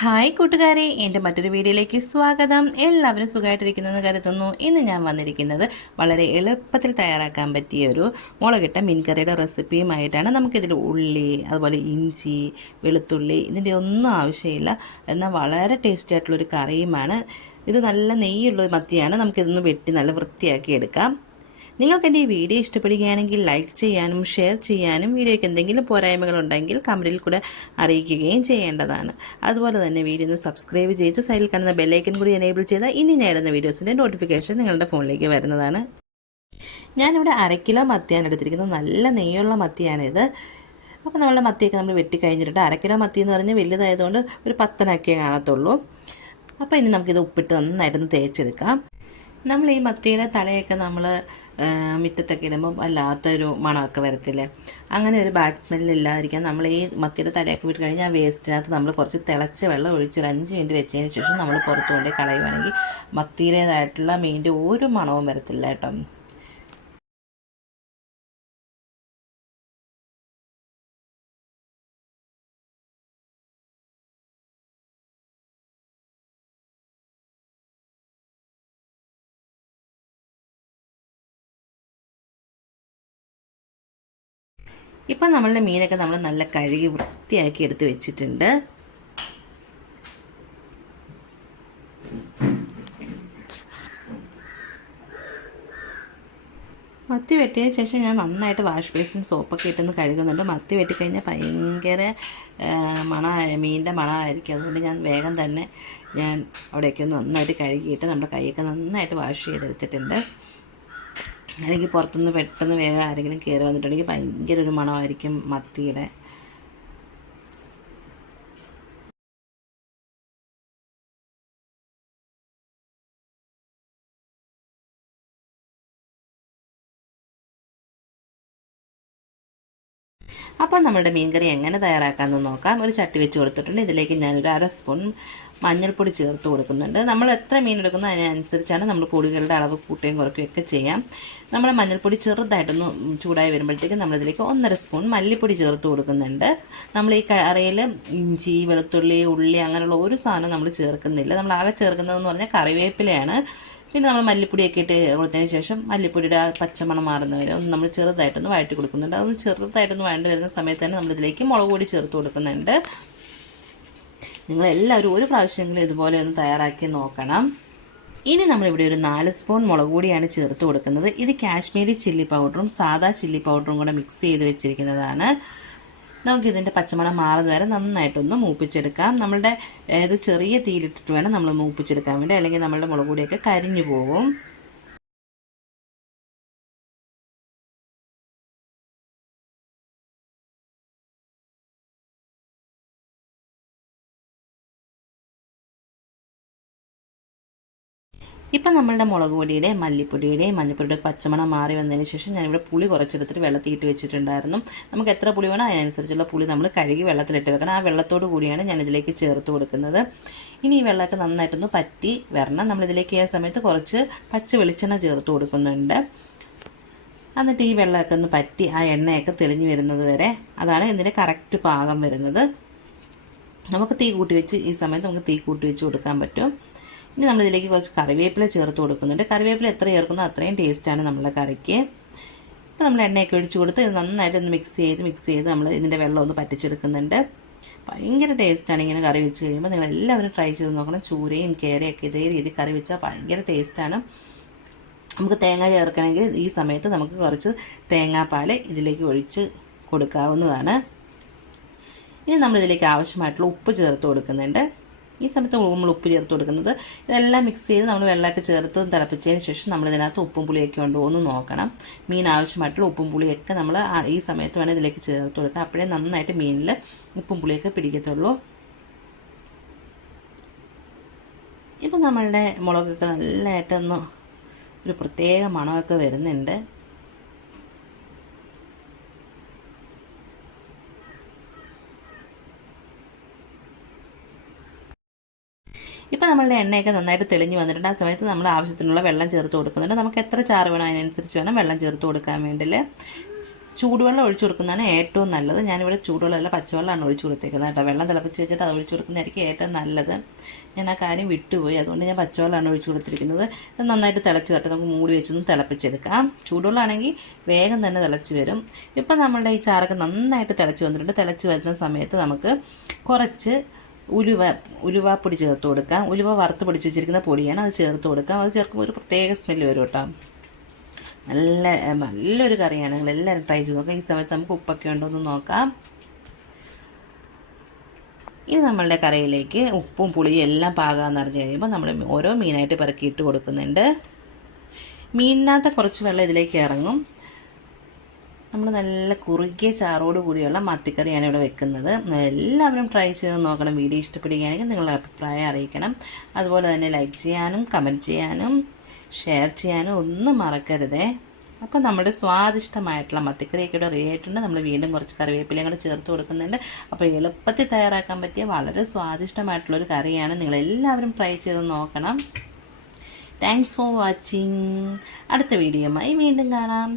Hi കൂട്ടുകാരെ എന്റെ മറ്റൊരു വീഡിയോയിലേക്ക് സ്വാഗതം. എല്ലാവരും സുഖമായിട്ടിരിക്കുന്നെന്ന് കരുതുന്നു. ഇന്ന് ഞാൻ വന്നിരിക്കുന്നത് വളരെ എളുപ്പത്തിൽ തയ്യാറാക്കാൻ പറ്റിയ ഒരു മുളകിട്ട മീൻകറിയുടെ റെസിപ്പിയുമായിട്ടാണ്. നമുക്കിതിൽ ഉള്ളി അതുപോലെ ഇഞ്ചി വെളുത്തുള്ളി ഇതിന്റെ ഒന്നും ആവശ്യമില്ല. എന്നാൽ വളരെ ടേസ്റ്റി ആയിട്ടുള്ളൊരു കറിയുമാണ്. ഇത് നല്ല നെയ്യുള്ള മത്തിയാണ്. നമുക്കിതൊന്ന് വെട്ടി നല്ല വൃത്തിയാക്കി എടുക്കാം നിങ്ങൾക്ക് എന്റെ ഈ വീഡിയോ ഇഷ്ടപ്പെടുകയാണെങ്കിൽ ലൈക്ക് ചെയ്യാനും ഷെയർ ചെയ്യാനും വീഡിയോയ്ക്ക് എന്തെങ്കിലും പോരായ്മകളുണ്ടെങ്കിൽ കമന്റിൽ കൂടെ അറിയിക്കുകയും ചെയ്യേണ്ടതാണ്. അതുപോലെ തന്നെ വീഡിയോ ഒന്ന് സബ്സ്ക്രൈബ് ചെയ്ത് സൈഡിൽ കാണുന്ന ബെല്ലൈക്കൻ കൂടി എനേബിൾ ചെയ്താൽ ഇനി ഞാൻ ഇടുന്ന വീഡിയോസിന്റെ നോട്ടിഫിക്കേഷൻ നിങ്ങളുടെ ഫോണിലേക്ക് വരുന്നതാണ്. ഞാനിവിടെ അരക്കിലോ കിലോ മത്തിയാണ് എടുത്തിരിക്കുന്നത്. നല്ല നെയ്യുള്ള മത്തിയാണിത്. അപ്പോൾ നമ്മളുടെ മത്തിയൊക്കെ നമ്മൾ വെട്ടി അരക്കിലോ അര കിലോ മത്തി എന്ന് പറഞ്ഞാൽ വലുതായതുകൊണ്ട് ഒരു പത്തനൊക്കെ കാണത്തുള്ളൂ. അപ്പോൾ ഇനി നമുക്കിത് ഉപ്പിട്ട് നന്നായിട്ടൊന്ന് തേച്ചെടുക്കാം. നമ്മൾ ഈ മത്തിയുടെ തലയൊക്കെ നമ്മൾ മുറ്റത്തൊക്കെ ഇടുമ്പോൾ വല്ലാത്തൊരു മണമൊക്കെ വരത്തില്ലേ? അങ്ങനെ ഒരു ബാഡ് സ്മെല്ല് ഇല്ലാതിരിക്കാൻ നമ്മൾ ഈ മത്തിയുടെ തലയൊക്കെ വിട്ട് കഴിഞ്ഞാൽ വേസ്റ്റിനകത്ത് നമ്മൾ കുറച്ച് തിളച്ച വെള്ളം ഒഴിച്ച് ഒരു അഞ്ച് മിനിറ്റ് വെച്ചതിന് ശേഷം നമ്മൾ പുറത്തു കൊണ്ട് കളയുവാണെങ്കിൽ മത്തിയുടേതായിട്ടുള്ള മീനിന്റെ ഒരു മണവും വരത്തില്ല കേട്ടോ. ഇപ്പം നമ്മളുടെ മീനൊക്കെ നമ്മൾ നല്ല കഴുകി വൃത്തിയാക്കി എടുത്ത് വെച്ചിട്ടുണ്ട്. മത്തി വെട്ടിയതിന് ശേഷം ഞാൻ നന്നായിട്ട് വാഷ് ബേസിൻ സോപ്പൊക്കെ ഇട്ടൊന്ന് കഴുകുന്നുണ്ട്. മത്തി വെട്ടിക്കഴിഞ്ഞാൽ ഭയങ്കര മണമായ മീനിന്റെ മണമായിരിക്കും. അതുകൊണ്ട് ഞാൻ വേഗം തന്നെ ഞാൻ അവിടെയൊക്കെ നന്നായിട്ട് കഴുകിയിട്ട് നമ്മുടെ കൈയൊക്കെ നന്നായിട്ട് വാഷ് ചെയ്തെടുത്തിട്ടുണ്ട്. അല്ലെങ്കിൽ പുറത്തുനിന്ന് പെട്ടെന്ന് വേഗം ആരെങ്കിലും കയറി വന്നിട്ടുണ്ടെങ്കിൽ ഭയങ്കര ഒരു മണമായിരിക്കും മത്തിയുടെ. അപ്പോൾ നമ്മുടെ മീൻകറി എങ്ങനെ തയ്യാറാക്കാമെന്ന് നോക്കാം. ഒരു ചട്ടി വെച്ച് കൊടുത്തിട്ടുണ്ട്. ഇതിലേക്ക് ഞാനൊരു അര സ്പൂൺ മഞ്ഞൾപ്പൊടി ചേർത്ത് കൊടുക്കുന്നുണ്ട്. നമ്മൾ എത്ര മീൻ എടുക്കുന്നോ അതിനനുസരിച്ചാണ് നമ്മൾ പൊടികളുടെ അളവ് കൂട്ടുകയും കുറയ്ക്കുകയും ഒക്കെ ചെയ്യാം. നമ്മൾ മഞ്ഞൾപ്പൊടി ചെറുതായിട്ടൊന്ന് ചൂടായി വരുമ്പോഴത്തേക്കും നമ്മളിതിലേക്ക് ഒന്നര സ്പൂൺ മല്ലിപ്പൊടി ചേർത്ത് കൊടുക്കുന്നുണ്ട്. നമ്മൾ ഈ കറിയിൽ ഇഞ്ചി വെളുത്തുള്ളി ഉള്ളി അങ്ങനെയുള്ള ഒരു സാധനം നമ്മൾ ചേർക്കുന്നില്ല. നമ്മൾ ആകെ ചേർക്കുന്നതെന്ന് പറഞ്ഞാൽ കറിവേപ്പിലയാണ്. പിന്നെ നമ്മൾ മല്ലിപ്പൊടിയൊക്കെ ഇട്ട് കൊടുത്തതിന് ശേഷം മല്ലിപ്പൊടിയുടെ പച്ചമണം മാറുന്ന വരെ ഒന്ന് നമ്മൾ ചെറുതായിട്ടൊന്ന് വഴറ്റി കൊടുക്കുന്നുണ്ട്. അതൊന്ന് ചെറുതായിട്ടൊന്ന് വഴണ്ടി വരുന്ന സമയത്ത് തന്നെ നമ്മളിതിലേക്ക് മുളക് പൊടി ചേർത്ത് കൊടുക്കുന്നുണ്ട്. നിങ്ങളെല്ലാവരും ഒരു പ്രാവശ്യമെങ്കിലും ഇതുപോലെ ഒന്ന് തയ്യാറാക്കി നോക്കണം. ഇനി നമ്മളിവിടെ ഒരു നാല് സ്പൂൺ മുളക് പൊടിയാണ് ചേർത്ത് കൊടുക്കുന്നത്. ഇത് കാശ്മീരി ചില്ലി പൗഡറും സാദാ ചില്ലി പൗഡറും കൂടെ മിക്സ് ചെയ്ത് വെച്ചിരിക്കുന്നതാണ്. നമുക്കിതിന്റെ പച്ചമണം മാറുന്ന വരെ നന്നായിട്ടൊന്ന് മൂപ്പിച്ചെടുക്കാം. നമ്മളുടെ ഇത് ചെറിയ തീയിലിട്ടിട്ട് വേണം നമ്മൾ മൂപ്പിച്ചെടുക്കാൻ വേണ്ടി. അല്ലെങ്കിൽ നമ്മളുടെ മുളക് കരിഞ്ഞു പോകും. ഇപ്പം നമ്മളുടെ മുളക് പൊടിയുടെയും മല്ലിപ്പൊടിയുടെയും മഞ്ഞൾപ്പൊടിയുടെ പച്ചമണം മാറി വന്നതിന് ശേഷം ഞാനിവിടെ പുളി കുറച്ചെടുത്തിട്ട് വെള്ളത്തിയിട്ട് വെച്ചിട്ടുണ്ടായിരുന്നു. നമുക്ക് എത്ര പുളി വേണോ അതിനനുസരിച്ചുള്ള പുളി നമ്മൾ കഴുകി വെള്ളത്തിലിട്ട് വെക്കണം. ആ വെള്ളത്തോട് കൂടിയാണ് ഞാൻ ഇതിലേക്ക് ചേർത്ത് കൊടുക്കുന്നത്. ഇനി ഈ വെള്ളമൊക്കെ നന്നായിട്ടൊന്ന് പറ്റി വരണം. നമ്മളിതിലേക്ക് ആ സമയത്ത് കുറച്ച് പച്ച വെളിച്ചെണ്ണ ചേർത്ത് കൊടുക്കുന്നുണ്ട്. എന്നിട്ട് ഈ വെള്ളമൊക്കെ ഒന്ന് പറ്റി ആ എണ്ണയൊക്കെ തെളിഞ്ഞു വരുന്നത് വരെ അതാണ് ഇതിന്റെ കറക്റ്റ് പാകം വരുന്നത്. നമുക്ക് തീ കൂട്ടി വെച്ച് ഈ സമയത്ത് നമുക്ക് തീ കൂട്ടി വെച്ച് കൊടുക്കാൻ പറ്റും. ഇനി നമ്മളിതിലേക്ക് കുറച്ച് കറിവേപ്പില ചേർത്ത് കൊടുക്കുന്നുണ്ട്. കറിവേപ്പില എത്ര ചേർക്കുന്നോ അത്രയും ടേസ്റ്റാണ് നമ്മളെ കറിക്ക്. ഇപ്പോൾ നമ്മൾ എണ്ണയൊക്കെ ഒഴിച്ച് കൊടുത്ത് ഇത് നന്നായിട്ട് ഒന്ന് മിക്സ് ചെയ്ത് മിക്സ് ചെയ്ത് നമ്മൾ ഇതിന്റെ വെള്ളം ഒന്ന് പറ്റിച്ചെടുക്കുന്നുണ്ട്. ഭയങ്കര ടേസ്റ്റാണ് ഇങ്ങനെ കറി വെച്ച് കഴിയുമ്പോൾ നിങ്ങൾ എല്ലാവരും ട്രൈ ചെയ്ത് നോക്കണം. ചൂരയും കേരയൊക്കെ ഇതേ രീതി കറി വെച്ചാൽ ഭയങ്കര ടേസ്റ്റാണ് നമുക്ക് തേങ്ങ ചേർക്കണമെങ്കിൽ ഈ സമയത്ത് നമുക്ക് കുറച്ച് തേങ്ങാപ്പാൽ ഇതിലേക്ക് ഒഴിച്ച് കൊടുക്കാവുന്നതാണ്. ഇനി നമ്മളിതിലേക്ക് ആവശ്യമായിട്ടുള്ള ഉപ്പ് ചേർത്ത് കൊടുക്കുന്നുണ്ട്. ഈ സമയത്ത് നമ്മൾ ഉപ്പ് ചേർത്ത് കൊടുക്കുന്നത്. ഇതെല്ലാം മിക്സ് ചെയ്ത് നമ്മൾ വെള്ളമൊക്കെ ചേർത്ത് തിളപ്പിച്ചതിന് ശേഷം നമ്മൾ ഇതിനകത്ത് ഉപ്പും പുളിയൊക്കെ ഉണ്ടോ എന്ന് നോക്കണം. മീൻ ആവശ്യമായിട്ടുള്ള ഉപ്പും പുളിയൊക്കെ നമ്മൾ ഈ സമയത്ത് വേണം ഇതിലേക്ക് ചേർത്ത് കൊടുക്കുക അപ്പോഴേ നന്നായിട്ട് മീനിൽ ഉപ്പും പുളിയൊക്കെ പിടിക്കത്തുള്ളൂ. ഇപ്പം നമ്മളുടെ മുളകൊക്കെ നല്ലതായിട്ടൊന്ന് ഒരു പ്രത്യേക മണമൊക്കെ വരുന്നുണ്ട്. ഇപ്പോൾ നമ്മളുടെ എണ്ണയൊക്കെ നന്നായിട്ട് തെളിഞ്ഞ് വന്നിട്ടുണ്ട്. ആ സമയത്ത് നമ്മൾ ആവശ്യത്തിനുള്ള വെള്ളം ചേർത്ത് കൊടുക്കുന്നുണ്ട്. നമുക്ക് എത്ര ചാറ് വേണം അതിനനുസരിച്ച് വേണം വെള്ളം ചേർത്ത് കൊടുക്കാൻ വേണ്ടിയിൽ ചൂടുവെള്ളം ഒഴിച്ചു കൊടുക്കുന്നതാണ് ഏറ്റവും നല്ലത്. ഞാനിവിടെ ചൂടുവെള്ളമല്ല പച്ചവെള്ളമാണ് ഒഴിച്ചു കൊടുത്തേക്കുന്നത് കേട്ടോ. വെള്ളം തിളപ്പിച്ച് വെച്ചിട്ട് അത് ഒഴിച്ചു കൊടുക്കുന്നതായിരിക്കും ഏറ്റവും നല്ലത്. ഞാൻ ആ കാര്യം വിട്ടുപോയി. അതുകൊണ്ട് ഞാൻ പച്ചവെള്ളമാണ് ഒഴിച്ചു കൊടുത്തിരിക്കുന്നത്. ഇത് നന്നായിട്ട് തിളച്ച് വരട്ടെ നമുക്ക് മൂടി വെച്ചൊന്ന് തിളപ്പിച്ചെടുക്കാം. ചൂടുവെള്ളമാണെങ്കിൽ വേഗം തന്നെ തിളച്ച് വരും. ഇപ്പം നമ്മളുടെ ഈ ചാറൊക്കെ നന്നായിട്ട് തിളച്ച് വന്നിട്ടുണ്ട്. തിളച്ച് വരുന്ന സമയത്ത് നമുക്ക് കുറച്ച് ഉലുവ പൊടി ചേർത്ത് കൊടുക്കാം. ഉലുവ വറുത്ത് പൊടിച്ച് വെച്ചിരിക്കുന്ന പൊടിയാണ് അത് ചേർത്ത് കൊടുക്കാം. അത് ചേർക്കുമ്പോൾ ഒരു പ്രത്യേക സ്മെല്ല് വരും കേട്ടോ. നല്ല നല്ലൊരു കറിയാണ്. നിങ്ങൾ എല്ലാവരും ട്രൈ ചെയ്ത് നോക്കാം. ഈ സമയത്ത് നമുക്ക് ഉപ്പൊക്കെ ഉണ്ടോ എന്ന് നോക്കാം. ഇനി നമ്മളുടെ കറിയിലേക്ക് ഉപ്പും പുളിയും എല്ലാം പാകാന്ന് അറിഞ്ഞ് കഴിയുമ്പോൾ നമ്മൾ ഓരോ മീനായിട്ട് പെറുക്കിയിട്ട് കൊടുക്കുന്നുണ്ട്. മീനിനകത്ത് കുറച്ച് വെള്ളം ഇതിലേക്ക് ഇറങ്ങും. നമ്മൾ നല്ല കുറുകിയ ചാറോട് കൂടിയുള്ള മത്തിക്കറിയാണ് ഇവിടെ വെക്കുന്നത്. എല്ലാവരും ട്രൈ ചെയ്ത് നോക്കണം. വീഡിയോ ഇഷ്ടപ്പെടുകയാണെങ്കിൽ നിങ്ങളുടെ അഭിപ്രായം അറിയിക്കണം. അതുപോലെ തന്നെ ലൈക്ക് ചെയ്യാനും കമന്റ് ചെയ്യാനും ഷെയർ ചെയ്യാനും ഒന്നും മറക്കരുതേ. അപ്പോൾ നമ്മുടെ സ്വാദിഷ്ടമായിട്ടുള്ള മത്തിക്കറിയൊക്കെ ഇവിടെ റെഡി ആയിട്ടുണ്ട്. നമ്മൾ വീണ്ടും കുറച്ച് കറിവേപ്പിലയും കൂടെ ചേർത്ത് കൊടുക്കുന്നുണ്ട്. അപ്പോൾ എളുപ്പത്തിൽ തയ്യാറാക്കാൻ പറ്റിയ വളരെ സ്വാദിഷ്ടമായിട്ടുള്ളൊരു കറിയാണ്. നിങ്ങളെല്ലാവരും ട്രൈ ചെയ്ത് നോക്കണം. താങ്ക്സ് ഫോർ വാച്ചിങ് അടുത്ത വീഡിയോയുമായി വീണ്ടും കാണാം.